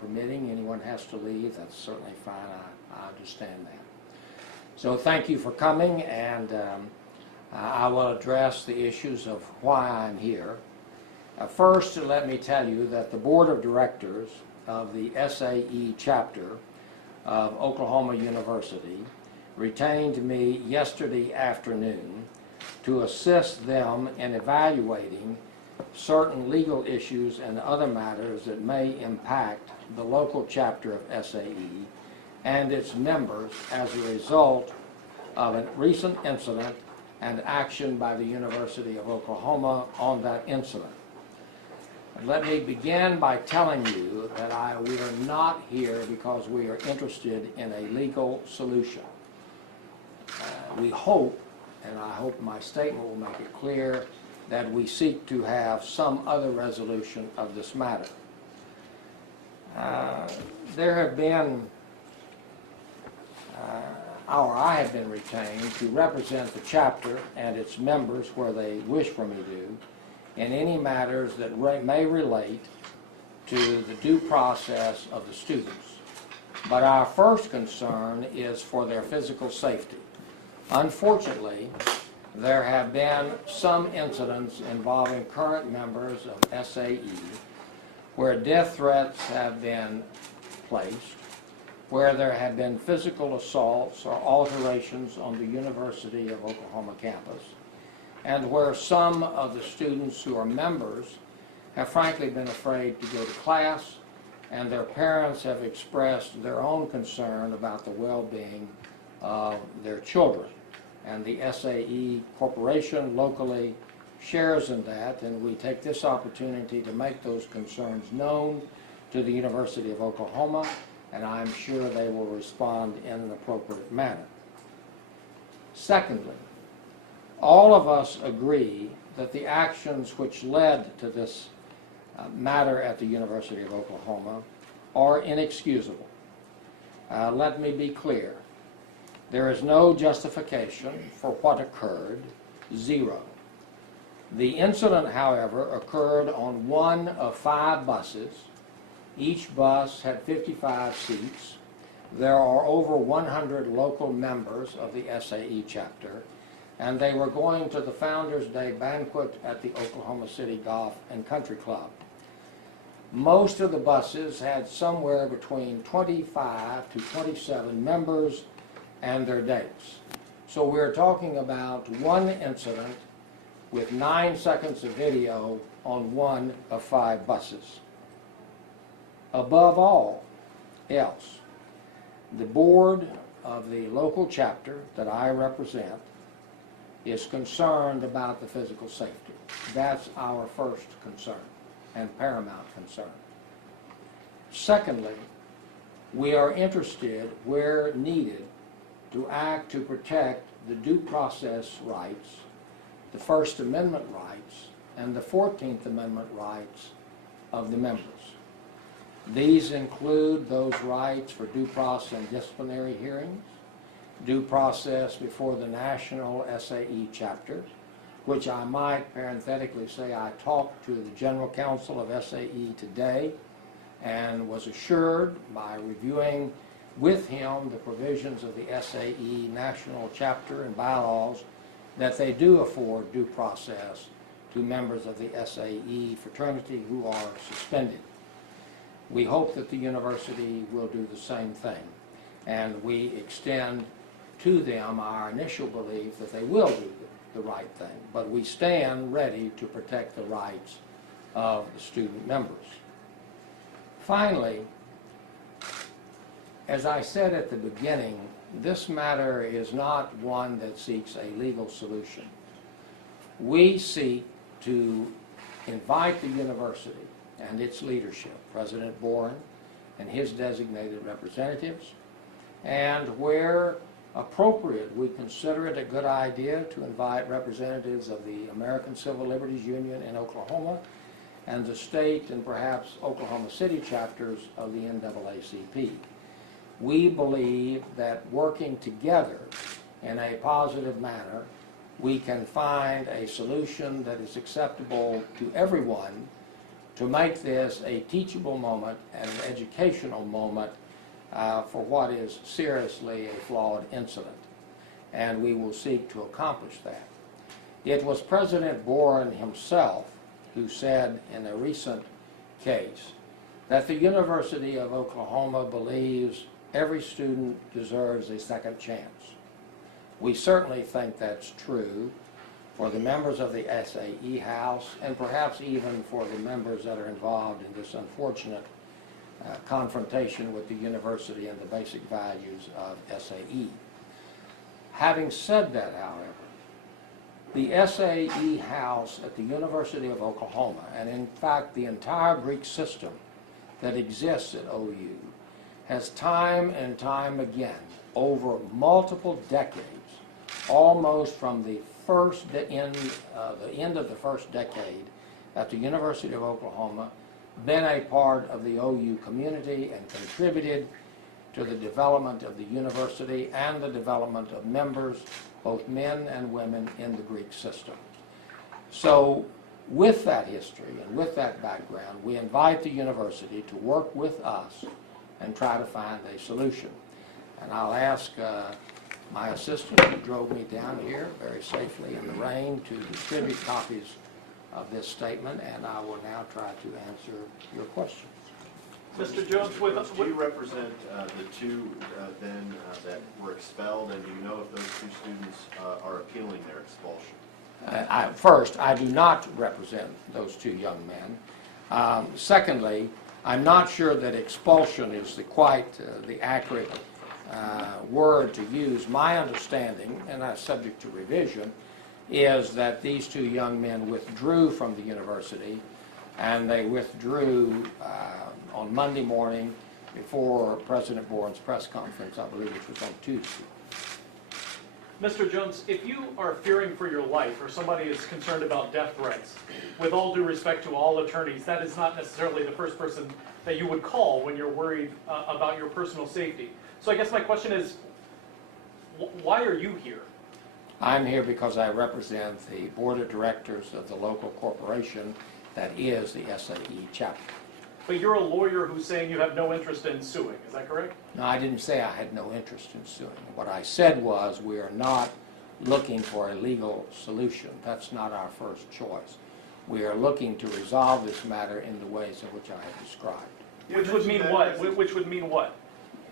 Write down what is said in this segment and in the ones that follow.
permitting, anyone has to leave, that's certainly fine. I understand that. So thank you for coming, and I will address the issues of why I'm here. First, let me tell you that the Board of Directors of the SAE chapter of Oklahoma University retained me yesterday afternoon to assist them in evaluating certain legal issues and other matters that may impact the local chapter of SAE and its members as a result of a recent incident and action by the University of Oklahoma on that incident. Let me begin by telling you that we are not here because we are interested in a legal solution. We hope, and I hope my statement will make it clear, that we seek to have some other resolution of this matter. I have been retained to represent the chapter and its members where they wish for me to in any matters that may relate to the due process of the students. But our first concern is for their physical safety. Unfortunately, there have been some incidents involving current members of SAE where death threats have been placed, where there have been physical assaults or alterations on the University of Oklahoma campus, and where some of the students who are members have frankly been afraid to go to class, and their parents have expressed their own concern about the well-being of their children. And the SAE Corporation locally shares in that, and we take this opportunity to make those concerns known to the University of Oklahoma, and I'm sure they will respond in an appropriate manner. Secondly, all of us agree that the actions which led to this matter at the University of Oklahoma are inexcusable. Let me be clear. There is no justification for what occurred, zero. The incident, however, occurred on one of 5 buses. Each bus had 55 seats. There are over 100 local members of the SAE chapter, and they were going to the Founders Day banquet at the Oklahoma City Golf and Country Club. Most of the buses had somewhere between 25 to 27 members and their dates. So we're talking about one incident with 9 seconds of video on one of 5 buses. Above all else, the board of the local chapter that I represent is concerned about the physical safety. That's our first concern and paramount concern. Secondly, we are interested, where needed, to act to protect the due process rights, the First Amendment rights, and the 14th Amendment rights of the members. These include those rights for due process and disciplinary hearings, due process before the national SAE chapters, which I might parenthetically say I talked to the General Counsel of SAE today and was assured by reviewing with him the provisions of the SAE national chapter and bylaws that they do afford due process to members of the SAE fraternity who are suspended. We hope that the university will do the same thing, and we extend to them our initial belief that they will do the right thing, but we stand ready to protect the rights of the student members. Finally, as I said at the beginning, this matter is not one that seeks a legal solution. We seek to invite the university and its leadership, President Boren and his designated representatives, and where appropriate, we consider it a good idea to invite representatives of the American Civil Liberties Union in Oklahoma and the state and perhaps Oklahoma City chapters of the NAACP. We believe that working together in a positive manner, we can find a solution that is acceptable to everyone to make this a teachable moment and an educational moment for what is seriously a flawed incident. And we will seek to accomplish that. It was President Boren himself who said in a recent case that the University of Oklahoma believes every student deserves a second chance. We certainly think that's true for the members of the SAE House and perhaps even for the members that are involved in this unfortunate confrontation with the university and the basic values of SAE. Having said that, however, the SAE House at the University of Oklahoma, and in fact the entire Greek system that exists at OU, has time and time again, over multiple decades, almost from the end of the first decade at the University of Oklahoma, been a part of the OU community and contributed to the development of the university and the development of members, both men and women, in the Greek system. So with that history and with that background, we invite the university to work with us and try to find a solution. And I'll ask my assistant, who drove me down here very safely in the rain, to distribute copies of this statement, and I will now try to answer your questions. Mr. Jones, do you represent the two that were expelled, and do you know if those two students are appealing their expulsion? First, I do not represent those two young men. Secondly, I'm not sure that expulsion is quite the accurate word to use. My understanding, and that's subject to revision, is that these two young men withdrew from the university, and they withdrew on Monday morning before President Boren's press conference, I believe, which was on Tuesday. Mr. Jones, if you are fearing for your life or somebody is concerned about death threats, with all due respect to all attorneys, that is not necessarily the first person that you would call when you're worried about your personal safety. So I guess my question is, why are you here? I'm here because I represent the board of directors of the local corporation that is the SAE chapter. But you're a lawyer who's saying you have no interest in suing, is that correct? No, I didn't say I had no interest in suing. What I said was we are not looking for a legal solution. That's not our first choice. We are looking to resolve this matter in the ways in which I have described. Which would mean what? Which would mean what?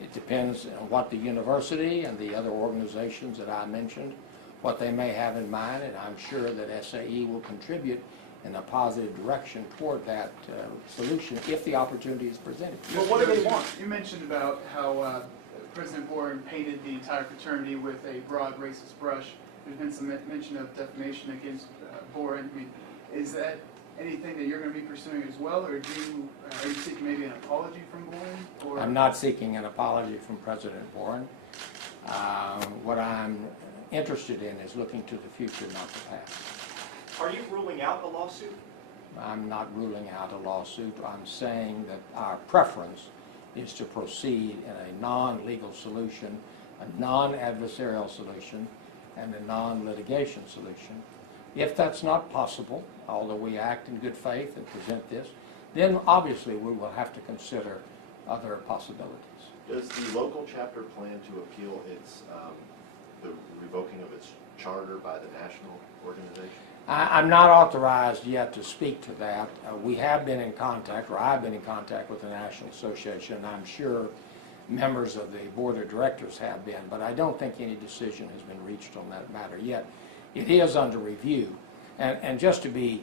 It depends on what the university and the other organizations that I mentioned, what they may have in mind, and I'm sure that SAE will contribute in a positive direction toward that solution if the opportunity is presented. Well, what do they want? You mentioned about how President Boren painted the entire fraternity with a broad racist brush. There's been some mention of defamation against Boren. I mean, is that anything that you're going to be pursuing as well, or are you seeking maybe an apology from Boren? Or? I'm not seeking an apology from President Boren. What I'm interested in is looking to the future, not the past. Are you ruling out a lawsuit? I'm not ruling out a lawsuit. I'm saying that our preference is to proceed in a non-legal solution, a non-adversarial solution, and a non-litigation solution. If that's not possible, although we act in good faith and present this, then obviously we will have to consider other possibilities. Does the local chapter plan to appeal its the revoking of its charter by the national organization? I'm not authorized yet to speak to that. We have been in contact, or I've been in contact with the National Association, and I'm sure members of the board of directors have been, but I don't think any decision has been reached on that matter yet. It is under review. And just to be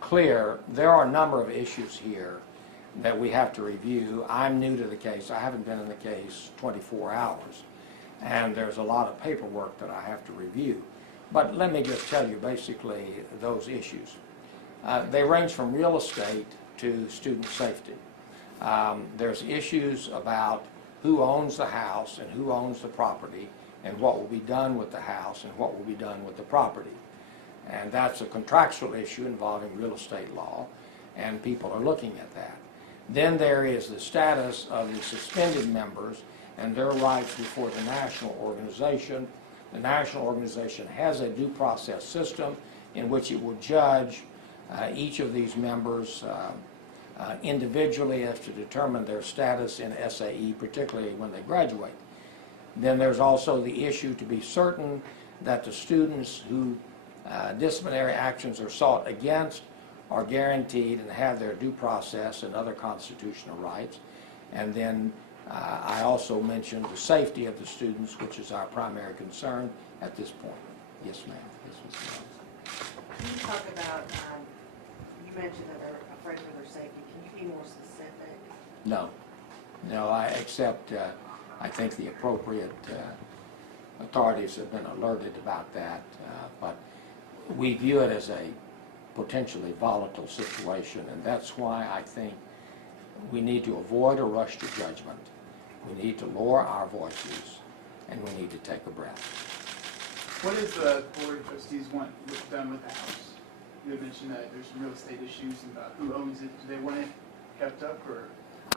clear, there are a number of issues here that we have to review. I'm new to the case. I haven't been in the case 24 hours, and there's a lot of paperwork that I have to review. But let me just tell you basically those issues. They range from real estate to student safety. There's issues about who owns the house and who owns the property and what will be done with the house and what will be done with the property. And that's a contractual issue involving real estate law, and people are looking at that. Then there is the status of the suspended members and their rights before the national organization. The national organization has a due process system in which it will judge each of these members individually as to determine their status in SAE, particularly when they graduate. Then there's also the issue to be certain that the students who disciplinary actions are sought against are guaranteed and have their due process and other constitutional rights. And then I also mentioned the safety of the students, which is our primary concern at this point. Yes, ma'am. Yes, Ms. Mills. Can you talk about, you mentioned that they're afraid for their safety. Can you be more specific? No. No, except I think the appropriate authorities have been alerted about that, but we view it as a potentially volatile situation, and that's why I think we need to avoid a rush to judgment. We need to lower our voices, and we need to take a breath. What does the board of trustees want done with the house? You had mentioned that there's some real estate issues about who owns it. Do they want it kept up, or?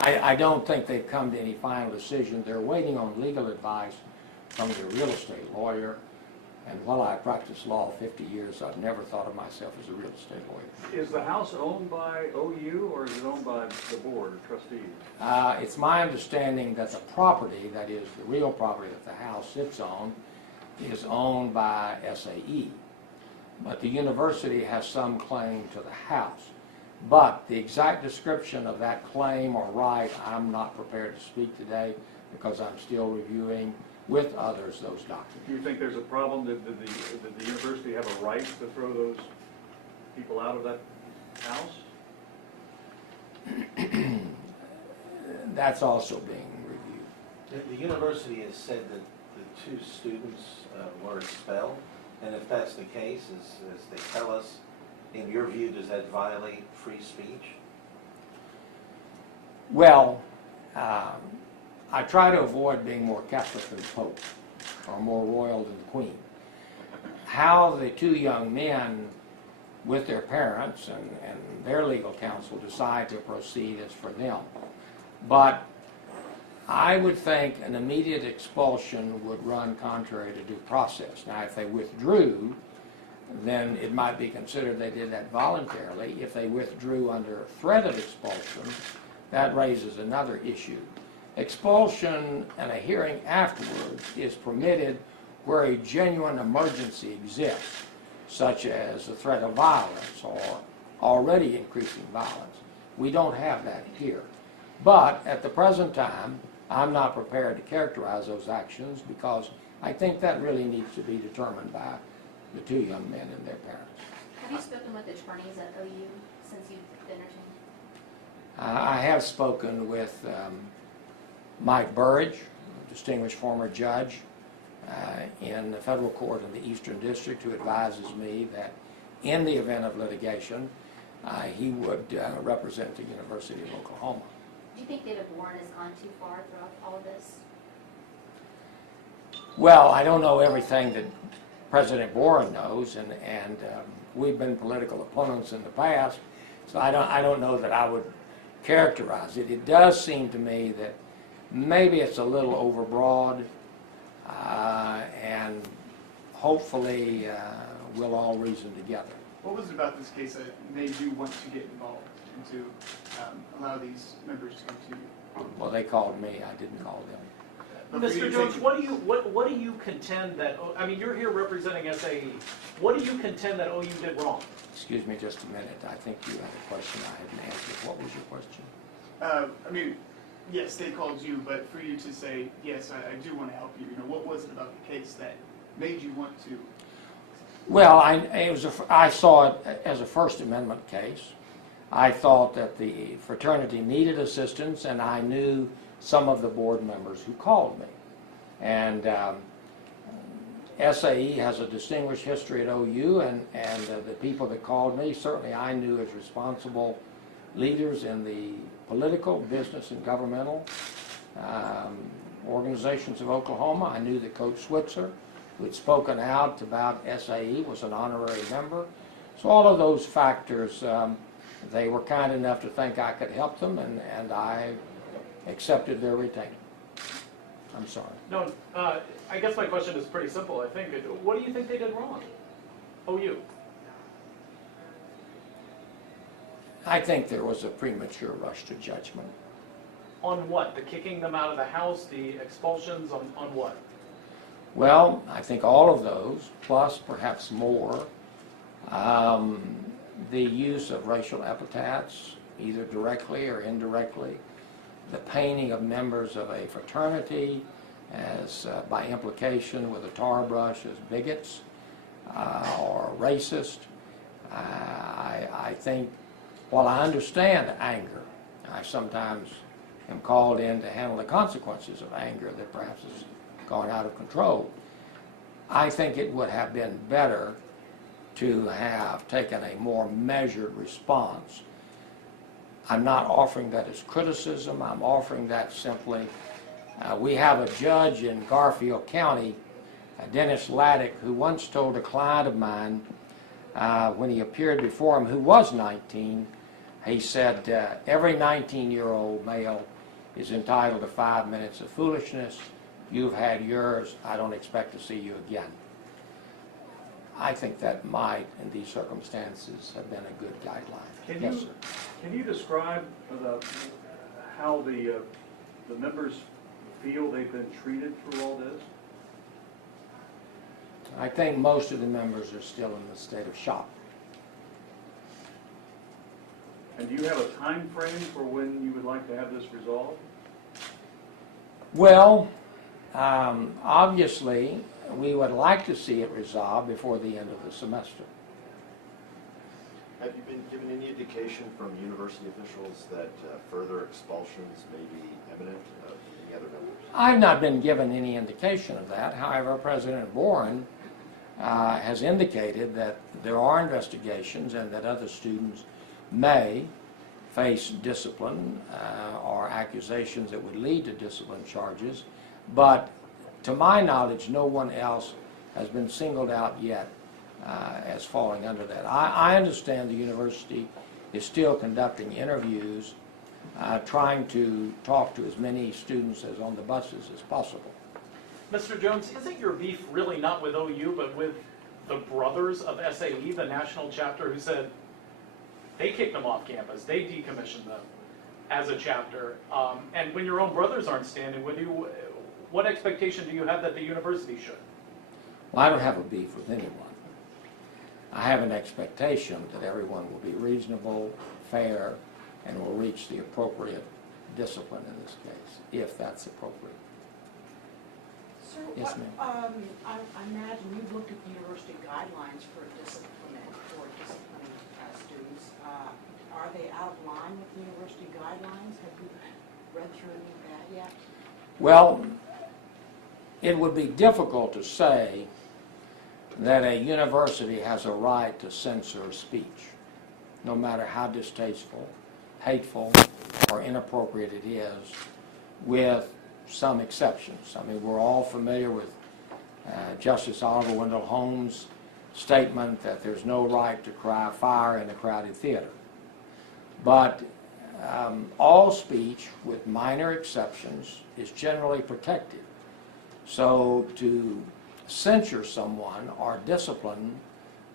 I don't think they've come to any final decision. They're waiting on legal advice from their real estate lawyer. And while I practiced law 50 years, I've never thought of myself as a real estate lawyer. Is the house owned by OU or is it owned by the board of trustees? It's my understanding that the property, that is the real property that the house sits on, is owned by SAE. But the university has some claim to the house. But the exact description of that claim or right, I'm not prepared to speak today because I'm still reviewing with others those documents. Do you think there's a problem? Did the university have a right to throw those people out of that house? That's also being reviewed. The university has said that the two students were expelled, and if that's the case, as they tell us, in your view, does that violate free speech? Well, I try to avoid being more Catholic than the Pope, or more royal than the Queen. How the two young men, with their parents and their legal counsel, decide to proceed is for them. But I would think an immediate expulsion would run contrary to due process. Now, if they withdrew, then it might be considered they did that voluntarily. If they withdrew under threat of expulsion, that raises another issue. Expulsion and a hearing afterwards is permitted where a genuine emergency exists, such as the threat of violence or already increasing violence. We don't have that here. But at the present time, I'm not prepared to characterize those actions because I think that really needs to be determined by the two young men and their parents. Have you spoken with attorneys at OU since you've entertained? I have spoken with Mike Burridge, a distinguished former judge in the federal court in the Eastern District, who advises me that in the event of litigation, he would represent the University of Oklahoma. Do you think David Warren has gone too far throughout all of this? Well, I don't know everything that President Warren knows, and we've been political opponents in the past, so I don't know that I would characterize it. It does seem to me that maybe it's a little overbroad, and hopefully we'll all reason together. What was it about this case that made you want to get involved and to allow these members to come to you? Well, they called me, I didn't call them. But for you Mr. to Jones, take- what do you contend that, I mean, you're here representing SAE. What do you contend that OU did wrong? Excuse me just a minute, I think you had a question I hadn't answered. What was your question? I mean, yes, they called you, but for you to say, yes, I do want to help you, what was it about the case that made you want to? Well, I saw it as a First Amendment case. I thought that the fraternity needed assistance, and I knew some of the board members who called me. And SAE has a distinguished history at OU, and the people that called me, certainly I knew as responsible leaders in the political, business, and governmental organizations of Oklahoma. I knew that Coach Switzer, who had spoken out about SAE, was an honorary member. So all of those factors, they were kind enough to think I could help them, and I accepted their retainer. I'm sorry. No, I guess my question is pretty simple, I think. What do you think they did wrong? OU. I think there was a premature rush to judgment. On what? The kicking them out of the house, the expulsions, on what? Well, I think all of those, plus perhaps more, the use of racial epithets, either directly or indirectly, the painting of members of a fraternity as, by implication, with a tar brush as bigots or racist. I think, while I understand anger, I sometimes am called in to handle the consequences of anger that perhaps has gone out of control. I think it would have been better to have taken a more measured response. I'm not offering that as criticism. I'm offering that simply. We have a judge in Garfield County, Dennis Laddick, who once told a client of mine when he appeared before him, who was 19, he said, every 19-year-old male is entitled to 5 minutes of foolishness. You've had yours. I don't expect to see you again. I think that might, in these circumstances, have been a good guideline. Yes, sir. Can you describe how the members feel they've been treated through all this? I think most of the members are still in the state of shock. And do you have a time frame for when you would like to have this resolved? Well, obviously, we would like to see it resolved before the end of the semester. Have you been given any indication from university officials that further expulsions may be imminent of any other members? I've not been given any indication of that. However, President Boren has indicated that there are investigations and that other students may face discipline or accusations that would lead to discipline charges. But to my knowledge, no one else has been singled out yet as falling under that. I understand the university is still conducting interviews, trying to talk to as many students as on the buses as possible. Mr. Jones, isn't your beef really not with OU, but with the brothers of SAE, the national chapter, who said they kicked them off campus, they decommissioned them as a chapter, and when your own brothers aren't standing with you, what expectation do you have that the university should? Well, I don't have a beef with anyone. I have an expectation that everyone will be reasonable, fair, and will reach the appropriate discipline in this case, if that's appropriate. Sir, Yes, ma'am. I imagine you've looked at the university guidelines for disciplining students. Are they out of line with the university guidelines? Have you read through any of that yet? Well, it would be difficult to say that a university has a right to censor speech, no matter how distasteful, hateful, or inappropriate it is, with some exceptions. I mean, we're all familiar with Justice Oliver Wendell Holmes' statement that there's no right to cry fire in a crowded theater. But all speech, with minor exceptions, is generally protected. So to censure someone or discipline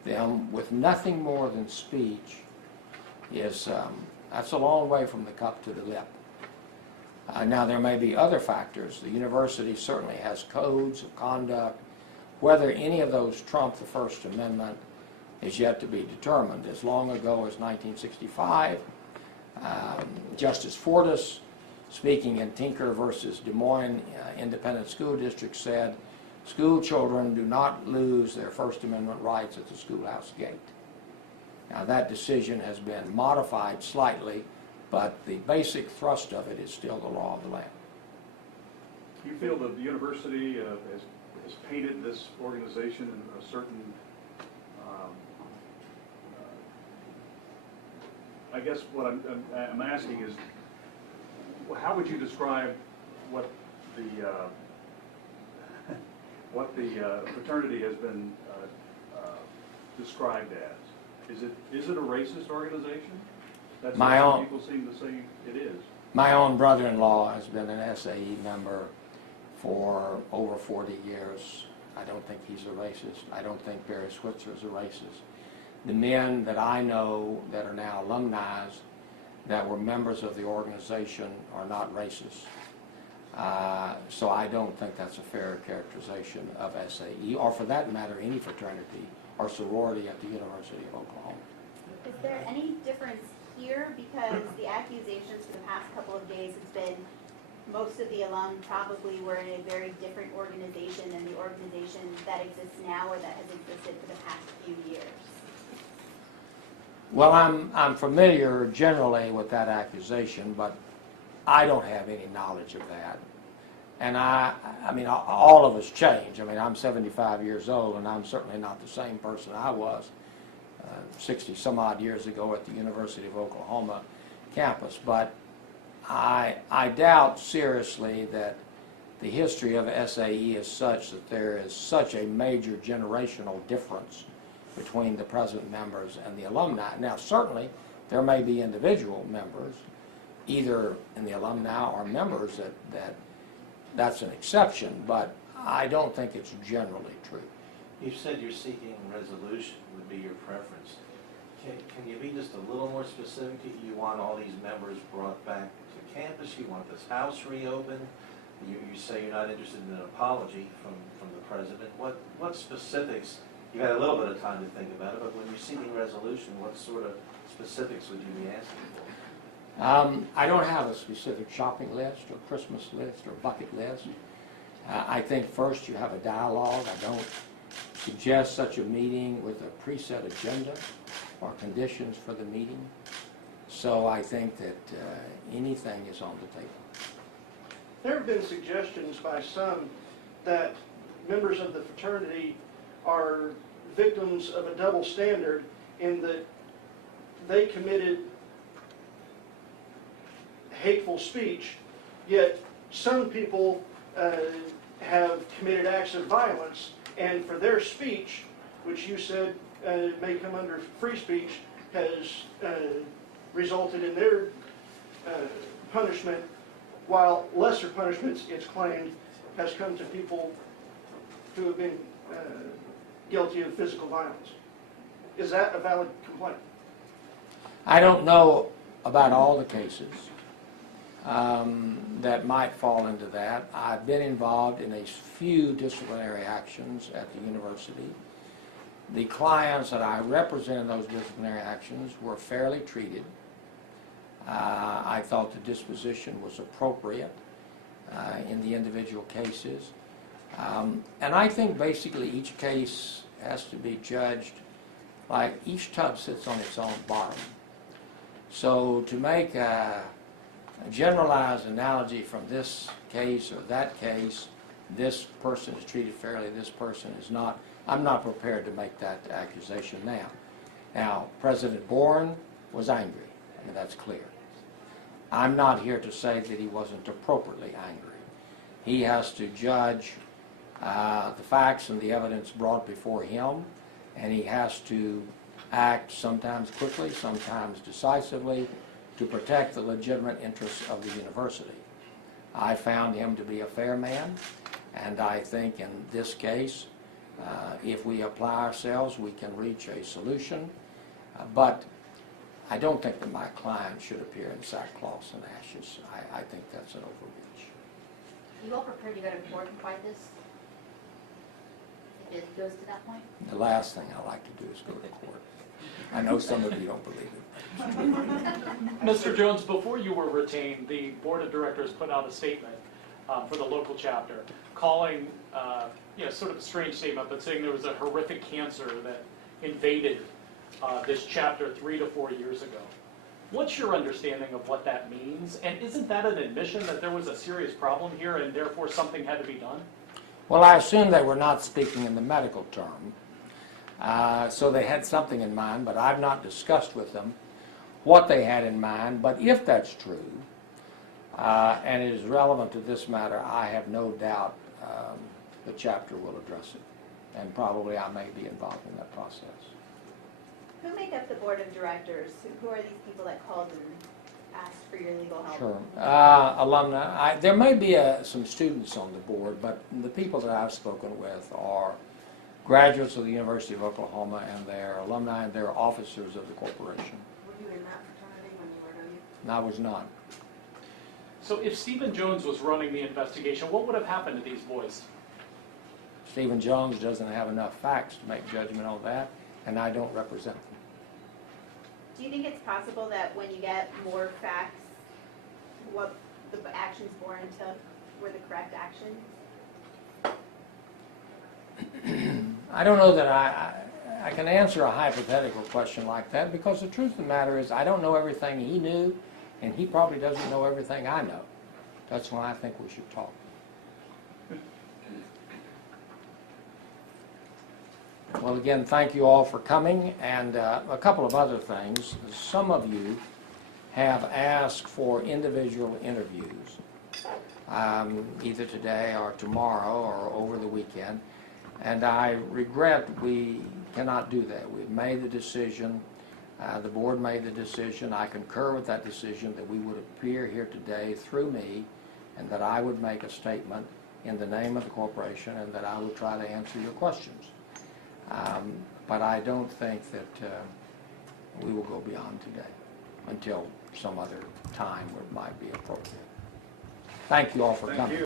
them with nothing more than speech is, that's a long way from the cup to the lip. Now, there may be other factors. The university certainly has codes of conduct. Whether any of those trump the First Amendment is yet to be determined. As long ago as 1965, Justice Fortas, speaking in Tinker versus Des Moines Independent School District, said, school children do not lose their First Amendment rights at the schoolhouse gate. Now, that decision has been modified slightly, but the basic thrust of it is still the law of the land. Do you feel that the university has painted this organization in a certain, I guess what I'm asking is, how would you describe what the fraternity has been described as? Is it a racist organization? That's My what own- people seem to say it is. My own brother-in-law has been an SAE member for over 40 years. I don't think he's a racist. I don't think Barry Switzer is a racist. the men that I know that are now alumni that were members of the organization are not racist. So I don't think that's a fair characterization of SAE, or for that matter, any fraternity or sorority at the University of Oklahoma. Is there any difference here? Because the accusations for the past couple of days has been most of the alum probably were in a very different organization than the organization that exists now or that has existed for the past few years. Well, I'm familiar generally with that accusation, but I don't have any knowledge of that. And I mean, all of us change. I mean, I'm 75 years old, and I'm certainly not the same person I was 60 some odd years ago at the University of Oklahoma campus. But I doubt seriously that the history of SAE is such that there is such a major generational difference between the present members and the alumni. Now, certainly, there may be individual members, either in the alumni or members, that's an exception, but I don't think it's generally true. You said you're seeking resolution would be your preference. Can you be just a little more specific? You want all these members brought back to campus? You want this house reopened? You say you're not interested in an apology from the president. What specifics? You had a little bit of time to think about it, but when you're seeking resolution, what sort of specifics would you be asking for? I don't have a specific shopping list or Christmas list or bucket list. I think first you have a dialogue. I don't suggest such a meeting with a preset agenda or conditions for the meeting. So I think that anything is on the table. There have been suggestions by some that members of the fraternity are victims of a double standard in that they committed hateful speech, yet some people have committed acts of violence, and for their speech, which you said may come under free speech, has resulted in their punishment, while lesser punishments, it's claimed, has come to people who have been guilty of physical violence. Is that a valid complaint? I don't know about all the cases that might fall into that. I've been involved in a few disciplinary actions at the university. The clients that I represent in those disciplinary actions were fairly treated. I thought the disposition was appropriate in the individual cases. And I think basically each case has to be judged like each tub sits on its own bottom. So to make a generalized analogy from this case or that case, this person is treated fairly, this person is not, I'm not prepared to make that accusation now. Now, President Bourne was angry. I mean, that's clear. I'm not here to say that he wasn't appropriately angry. He has to judge the facts and the evidence brought before him, and he has to act sometimes quickly, sometimes decisively, to protect the legitimate interests of the university. I found him to be a fair man, and I think in this case, if we apply ourselves, we can reach a solution. But I don't think that my client should appear in sackcloth and ashes. I think that's an overreach. Are you all prepared to go to court and fight this? If it goes to that point? The last thing I like to do is go to court. I know some of you don't believe it. Mr. Jones, before you were retained, the board of directors put out a statement for the local chapter calling, sort of a strange statement, but saying there was a horrific cancer that invaded this chapter 3 to 4 years ago. What's your understanding of what that means? And isn't that an admission that there was a serious problem here and therefore something had to be done? Well, I assume they were not speaking in the medical term. So they had something in mind, but I've not discussed with them what they had in mind. But if that's true, and it is relevant to this matter, I have no doubt the chapter will address it. And probably I may be involved in that process. Who make up the board of directors? Who are these people that called and asked for your legal help? Sure. Alumni. There may be some students on the board, but the people that I've spoken with are graduates of the University of Oklahoma and their alumni and their officers of the corporation. Were you in that fraternity when you were at OU? And I was not. So if Stephen Jones was running the investigation, what would have happened to these boys? Stephen Jones doesn't have enough facts to make judgment on that, and I don't represent them. Do you think it's possible that when you get more facts, what the actions Boren took were the correct actions? I don't know that I can answer a hypothetical question like that, because the truth of the matter is I don't know everything he knew, and he probably doesn't know everything I know. That's why I think we should talk. Well, again, thank you all for coming, and a couple of other things. Some of you have asked for individual interviews, either today or tomorrow or over the weekend, and I regret we cannot do that. We've made the decision, the board made the decision, I concur with that decision, that we would appear here today through me, and that I would make a statement in the name of the corporation, and that I would try to answer your questions. But I don't think that we will go beyond today until some other time where it might be appropriate. Thank you all for coming.